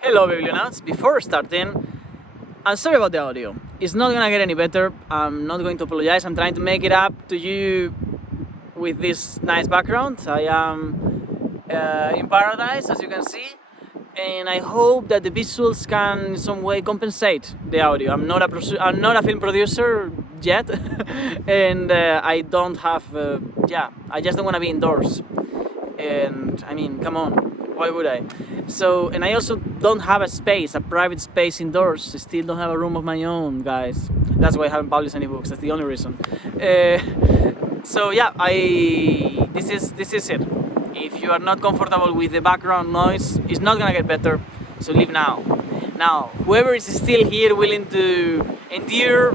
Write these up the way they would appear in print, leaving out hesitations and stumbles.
Hello Biblionauts, before starting, I'm sorry about the audio. It's not gonna get any better, I'm not going to apologize, I'm trying to make it up to you with this nice background. I am in paradise, as you can see, and I hope that the visuals can in some way compensate the audio. I'm not a film producer yet, and I don't have, I just don't wanna be indoors. And I mean, come on, why would I? So, and I also don't have a private space indoors. I still don't have a room of my own, guys. That's why I haven't published any books. That's the only reason. So yeah, this is it. If you are not comfortable with the background noise, it's not gonna get better. So leave now. Now, whoever is still here, willing to endure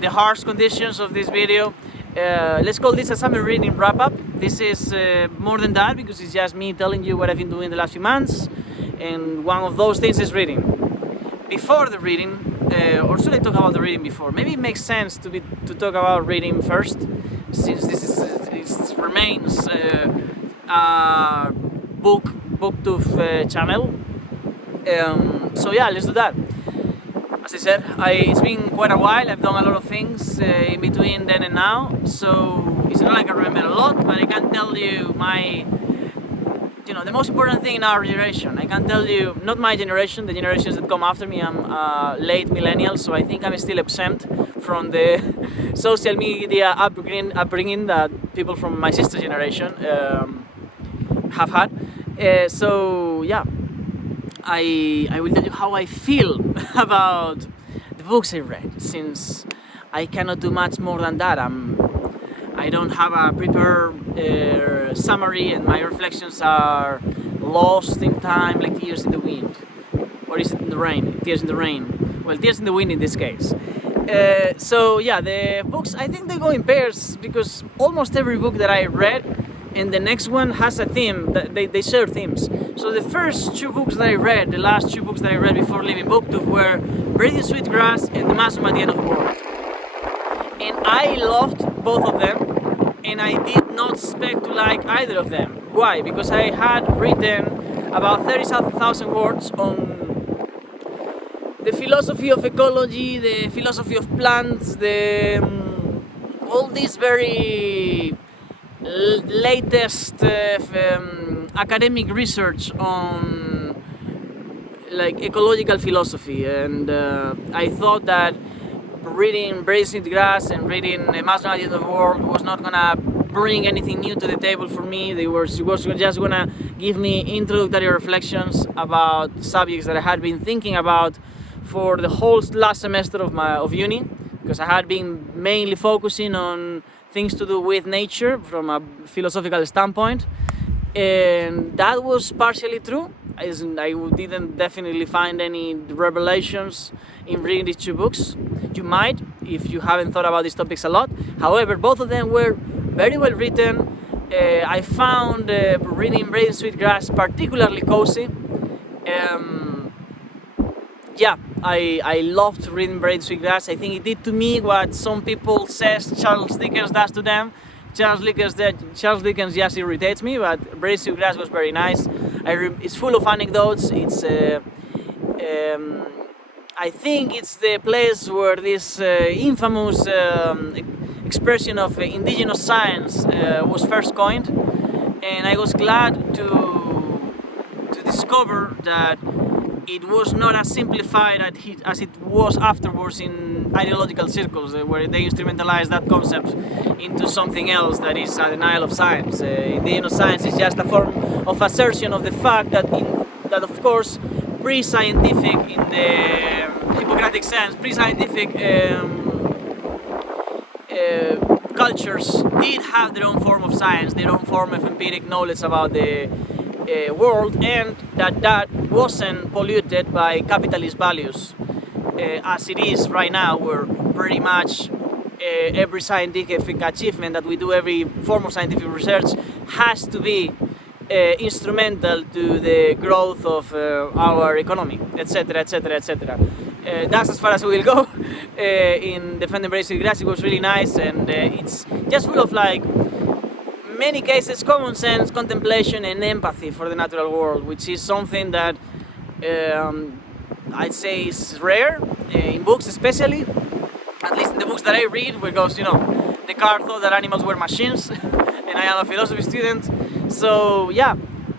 the harsh conditions of this video, let's call this a summer reading wrap-up. This is more than that, because it's just me telling you what I've been doing the last few months, and one of those things is reading. Before the reading, or should I talk about the reading before? Maybe it makes sense to talk about reading first, since this remains a booktube channel. So yeah, let's do that. As I said, it's been quite a while. I've done a lot of things in between then and now, so it's not like I remember a lot, but I can tell you the most important thing in our generation. I can tell you, not my generation, the generations that come after me. I'm late millennial, so I think I'm still exempt from the social media upbringing that people from my sister's generation have had. So yeah. I will tell you how I feel about the books I read, since I cannot do much more than that. I don't have a prepared summary, and my reflections are lost in time like tears in the wind. Or is it in the rain? Tears in the rain. Well, tears in the wind in this case. So yeah, the books, I think they go in pairs, because almost every book that I read and the next one has a theme. They share themes. So the first two books that I read, the last two books that I read before leaving BookTube, were Breathing Sweetgrass and The Mushroom at the End of the World. And I loved both of them, and I did not expect to like either of them. Why? Because I had written about 30,000 words on the philosophy of ecology, the philosophy of plants, all these very latest academic research on like ecological philosophy, and I thought that reading Breathing Sweetgrass and reading The Mushroom at the End of the World was not gonna bring anything new to the table for me. It was just gonna give me introductory reflections about subjects that I had been thinking about for the whole last semester of uni, because I had been mainly focusing on things to do with nature from a philosophical standpoint, and that was partially true. I didn't definitely find any revelations in reading these two books. You might, if you haven't thought about these topics a lot. However, both of them were very well written. I found reading Breathing Sweetgrass particularly cozy. Yeah, I loved reading Breathing Sweetgrass. I think it did to me what some people says Charles Dickens does to them. Charles Dickens just irritates me, but Breathing Sweetgrass was very nice. It's full of anecdotes. It's I think it's the place where this infamous expression of indigenous science was first coined, and I was glad to discover that it was not as simplified as it was afterwards in ideological circles, where they instrumentalized that concept into something else that is a denial of science. Indigenous science is just a form of assertion of the fact that of course, pre-scientific, in the Hippocratic sense, pre-scientific cultures did have their own form of science, their own form of empiric knowledge about the world, and that wasn't polluted by capitalist values, as it is right now, where pretty much every scientific achievement that we do, every form of scientific research, has to be instrumental to the growth of our economy, etc., etc., etc. That's as far as we will go in defending Breathing Sweetgrass. It was really nice, and it's just full of like many cases common sense, contemplation, and empathy for the natural world, which is something that I'd say is rare, in books especially, at least in the books that I read, because Descartes thought that animals were machines, and I am a philosophy student. So yeah,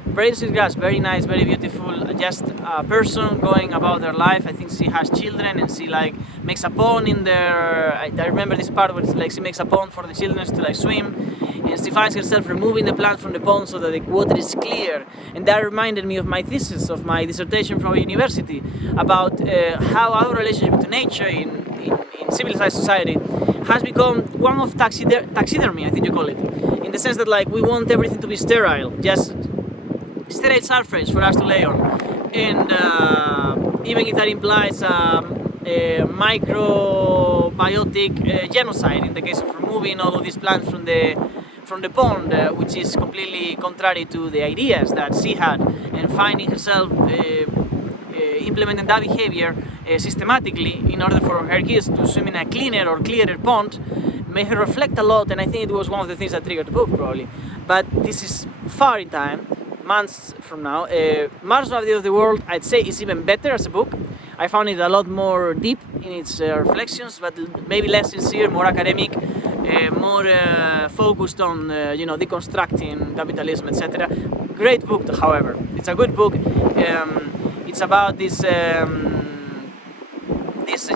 Brains with Grass, very nice, very beautiful. Just a person going about their life. I think she has children, and she like makes a pond in there. I remember this part where it's like she makes a pond for the children to like swim, and she finds herself removing the plant from the pond so that the water is clear. And that reminded me of my thesis, of my dissertation from university, about how our relationship to nature in civilized society has become one of taxidermy, I think you call it, in the sense that like we want everything to be sterile, just sterile surface for us to lay on, and even if that implies a microbiotic genocide in the case of removing all of these plants from the pond, which is completely contrary to the ideas that she had, and finding herself implementing that behavior systematically in order for her kids to swim in a cleaner or clearer pond made her reflect a lot, and I think it was one of the things that triggered the book probably. But this is far in time, months from now. Mars of the End of the World, I'd say, is even better as a book. I found it a lot more deep in its reflections, but maybe less sincere, more academic, more focused on deconstructing capitalism, etc. Great book, however. It's a good book. It's about these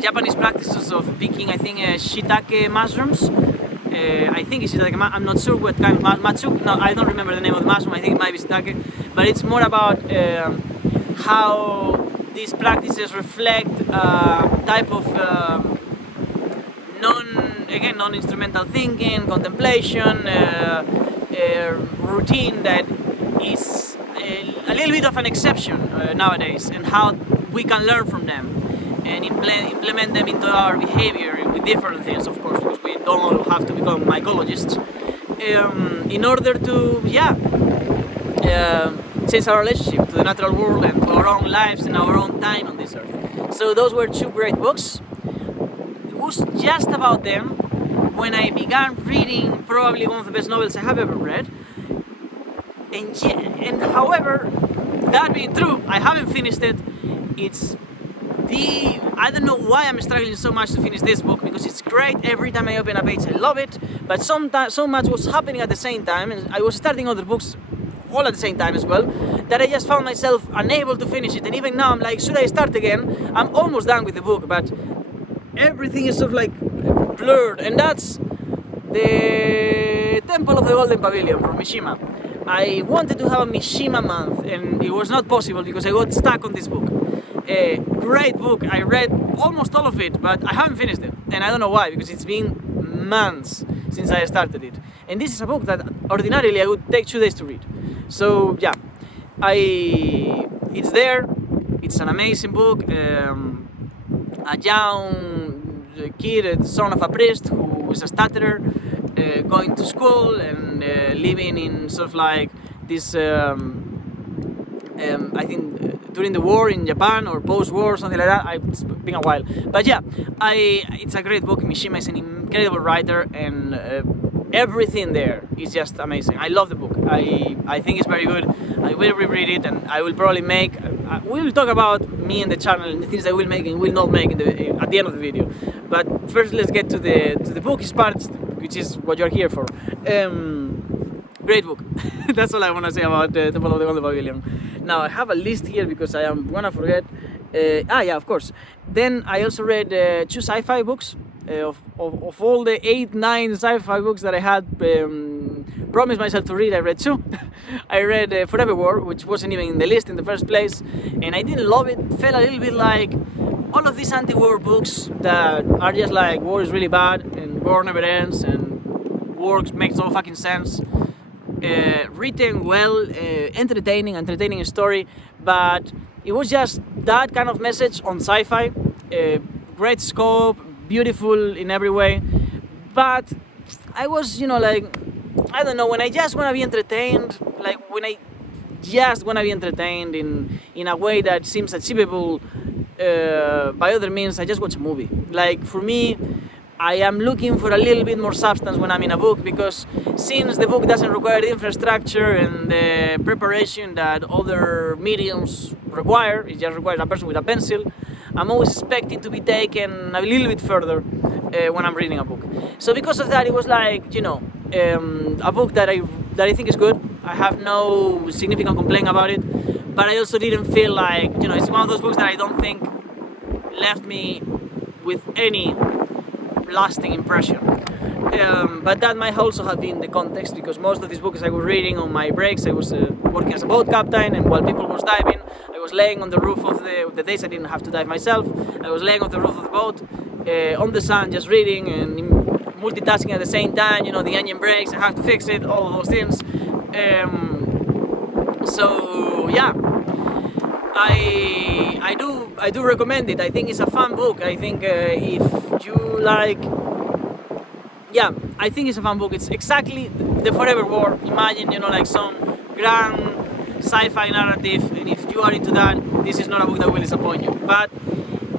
Japanese practices of picking, I think, shiitake mushrooms. I think it's shiitake. I'm not sure what kind. Matsuki. No, I don't remember the name of the mushroom. I think it might be shiitake. But it's more about how these practices reflect type of non-instrumental thinking, contemplation, routine that is a little bit of an exception nowadays, and how we can learn from them and implement them into our behavior with different things, of course, because we don't all have to become mycologists, in order to change our relationship to the natural world and to our own lives and our own time on this earth. So those were two great books. It was just about them when I began reading probably one of the best novels I have ever read. And however, that being true, I haven't finished it. I don't know why I'm struggling so much to finish this book, because it's great. Every time I open a page I love it, but sometimes so much was happening at the same time, and I was starting other books all at the same time as well, that I just found myself unable to finish it. And even now I'm like, should I start again? I'm almost done with the book, but everything is sort of like blurred. And that's the Temple of the Golden Pavilion from Mishima. I wanted to have a Mishima month, and it was not possible because I got stuck on this book. A great book. I read almost all of it, but I haven't finished it, and I don't know why, because it's been months since I started it. And this is a book that ordinarily I would take 2 days to read. So yeah, it's there. It's an amazing book. A young kid, son of a priest, who is a stutterer, going to school and living in sort of like this. I think during the war in Japan or post-war, something like that. It's been a while, but yeah, it's a great book. Mishima is an incredible writer, and everything there is just amazing. I love the book. I think it's very good. I will reread it, and I will probably make. We will talk about me and the channel and the things I will make and will not make at the end of the video. But first, let's get to the bookish part, which is what you're here for. Great book. That's all I want to say about the Temple of the Golden Pavilion. Now I have a list here because I am gonna forget. Yeah, of course. Then I also read 2 sci-fi books. Of all the 8-9 sci-fi books that I had promised myself to read, I read 2. I read Forever War, which wasn't even in the list in the first place, and I didn't love it. Felt a little bit like all of these anti-war books that are just like war is really bad and war never ends and war makes no fucking sense. Written well, entertaining story, but it was just that kind of message on sci-fi. Great scope, beautiful in every way, but I was, like, I don't know, when I just want to be entertained, in a way that seems achievable by other means, I just watch a movie. Like, for me, I am looking for a little bit more substance when I'm in a book, because since the book doesn't require the infrastructure and the preparation that other mediums require. It just requires a person with a pencil. I'm always expecting to be taken a little bit further when I'm reading a book. So because of that, it was like, you know, a book that I think is good. I have no significant complaint about it, but I also didn't feel like, you know, it's one of those books that I don't think left me with any lasting impression. But that might also have been the context, because most of these books I was reading on my breaks. I was working as a boat captain, and while people was diving, I was laying on the roof of the days I didn't have to dive myself. I was laying on the roof of the boat on the sun, just reading and multitasking at the same time. You know, the engine breaks, I have to fix it, all of those things. So yeah, I do recommend it. I think it's a fun book. I think if you like, yeah, I think it's a fun book. It's exactly the Forever War. Imagine, you know, like some grand sci-fi narrative, and if you are into that, this is not a book that will disappoint you. But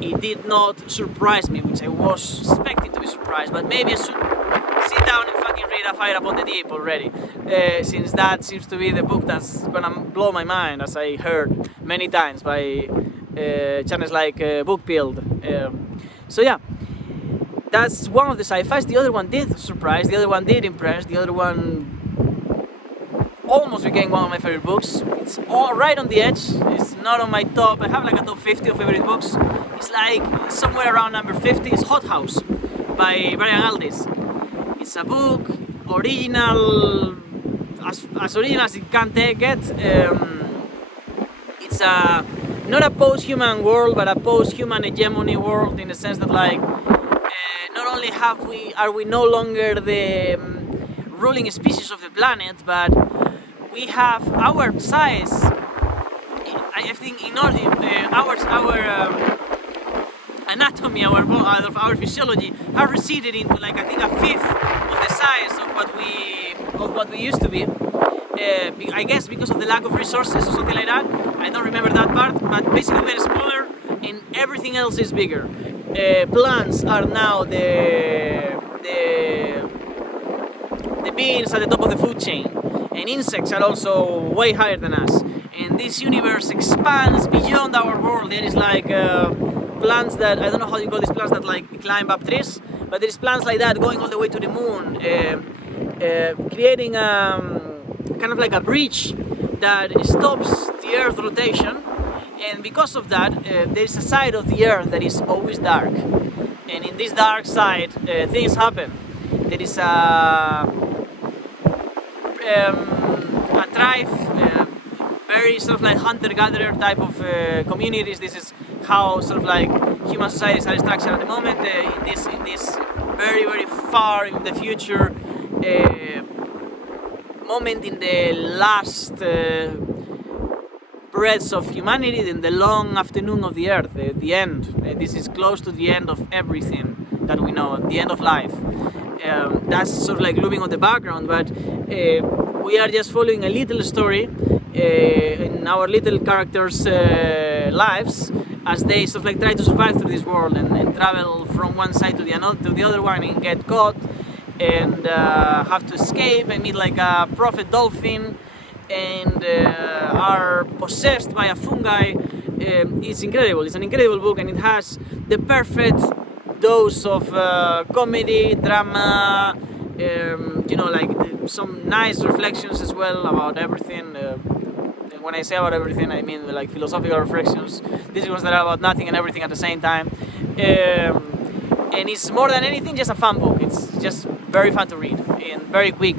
it did not surprise me, which I was expecting to be surprised. But maybe I should sit down and fucking read A Fire Upon the Deep already, since that seems to be the book that's gonna blow my mind, as I heard many times by channels like Bookbuild. So yeah, that's one of the sci-fis. The other one did surprise, the other one did impress, the other one almost became one of my favorite books. It's all right on the edge. It's not on my top. I have like a top 50 of favorite books. It's like somewhere around number 50. It's Hot House by Brian Aldiss. It's a book, original, as original as it can take it. It's not a post-human world, but a post-human hegemony world, in the sense that, like, not only are we no longer the ruling species of the planet, but we have our size. I think in our anatomy, our physiology have receded into, like, I think a fifth of the size of what we used to be. I guess because of the lack of resources or something like that. I don't remember that part, but basically we're smaller and everything else is bigger. Plants are now the beings at the top of the food chain, and insects are also way higher than us. And this universe expands beyond our world. There is like plants that, I don't know how you call these plants that like climb up trees, but there is plants like that going all the way to the moon, creating kind of like a bridge that stops the Earth's rotation. And because of that, there is a side of the Earth that is always dark. And in this dark side, things happen. There is a tribe, very sort of like hunter-gatherer type of communities. This is how sort of like human societies are structured at the moment. In this very, very far in the future moment, in the last breaths of humanity, in the long afternoon of the Earth, the end. This is close to the end of everything that we know, the end of life. That's sort of like looming on the background, but we are just following a little story in our little characters' lives as they sort of like try to survive through this world and travel from one side to the other one and get caught and have to escape and meet like a prophet dolphin and are possessed by a fungi. It's incredible. It's an incredible book, and it has the perfect dose of comedy, drama, you know, like some nice reflections as well about everything. When I say about everything, I mean like philosophical reflections. These ones that are about nothing and everything at the same time. And it's more than anything just a fun book. It's just very fun to read and very quick.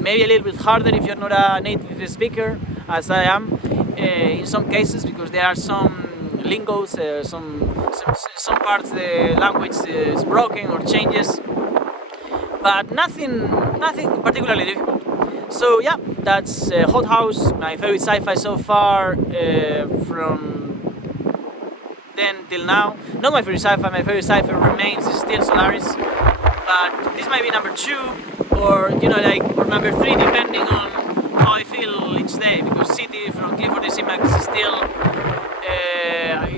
Maybe a little bit harder if you're not a native speaker, as I am, in some cases, because there are some lingos, some parts the language is broken or changes, but nothing particularly difficult. So yeah, that's Hot House, my favorite sci-fi so far, from then till now. Not my favorite sci-fi, my favorite sci-fi remains still Solaris, but this might be number 2, or you know, like, or number 3, depending on how I feel each day, because City from Clifford and Simax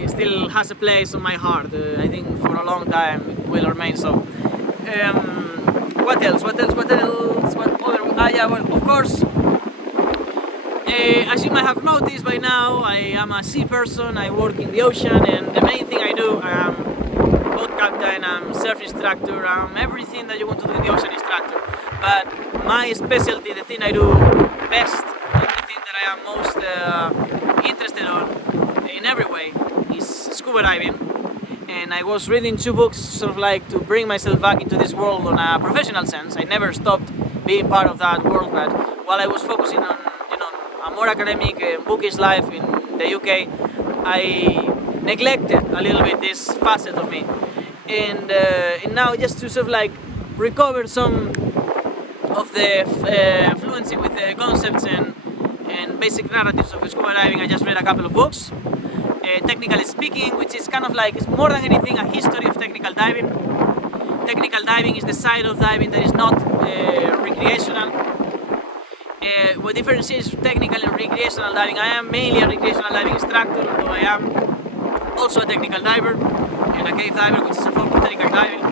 still has a place on my heart. I think for a long time it will remain so. What else? What other? Yeah, well, of course, As you might have noticed by now, I am a sea person, I work in the ocean, and the main thing I do, I am boat captain, I'm surf instructor, I'm everything that you want to do in the ocean instructor. But my specialty, the thing I do best, and the thing that I am most interested on in every way, is scuba diving. And I was reading 2 books sort of like to bring myself back into this world on a professional sense. I never stopped being part of that world, but while I was focusing on a more academic bookish life in the UK, I neglected a little bit this facet of me. And now just to sort of like recover some of the fluency with the concepts and basic narratives of scuba diving, I just read a couple of books. Technically speaking, which is kind of like, it's more than anything a history of technical diving. Technical diving is the side of diving that is not recreational. What differentiates technical and recreational diving? I am mainly a recreational diving instructor, although I am also a technical diver and a cave diver, which is a form of technical diving.